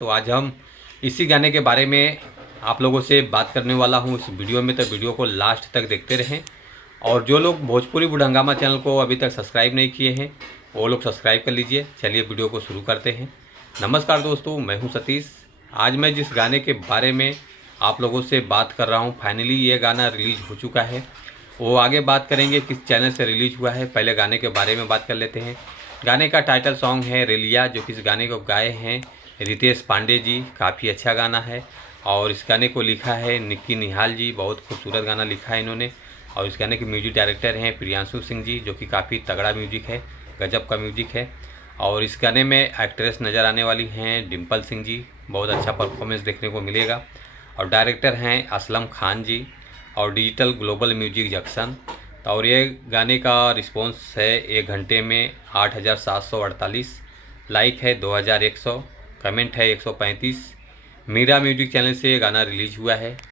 तो आज हम इसी गाने के बारे में आप लोगों से बात करने वाला हूँ इस वीडियो में। तो वीडियो को लास्ट तक देखते रहें। और जो लोग भोजपुरी बुढ़ंगामा चैनल को अभी तक सब्सक्राइब नहीं किए हैं वो लोग सब्सक्राइब कर लीजिए। चलिए वीडियो को शुरू करते हैं। नमस्कार दोस्तों, मैं हूँ सतीश। आज मैं जिस गाने के बारे में आप लोगों से बात कर रहा हूँ, फाइनली ये गाना रिलीज हो चुका है। वो आगे बात करेंगे किस चैनल से रिलीज हुआ है। पहले गाने के बारे में बात कर लेते हैं। गाने का टाइटल सॉन्ग है रेलिया, जो कि इस गाने को गाए हैं रितेश पांडे जी। काफ़ी अच्छा गाना है और इस गाने को लिखा है निक्की निहाल जी। बहुत खूबसूरत गाना लिखा है इन्होंने। और इस गाने के म्यूजिक डायरेक्टर हैं प्रियांशु सिंह जी, जो कि काफ़ी तगड़ा म्यूजिक है, गजब का म्यूजिक है। और इस गाने में एक्ट्रेस नज़र आने वाली हैं डिम्पल सिंह जी। बहुत अच्छा परफॉर्मेंस देखने को मिलेगा। और डायरेक्टर हैं असलम खान जी और डिजिटल ग्लोबल म्यूजिक जंक्शन। और ये गाने का रिस्पॉन्स है 1 घंटे में 8,748, लाइक है 2,100, कमेंट है 135। मीरा म्यूजिक चैनल से ये गाना रिलीज हुआ है।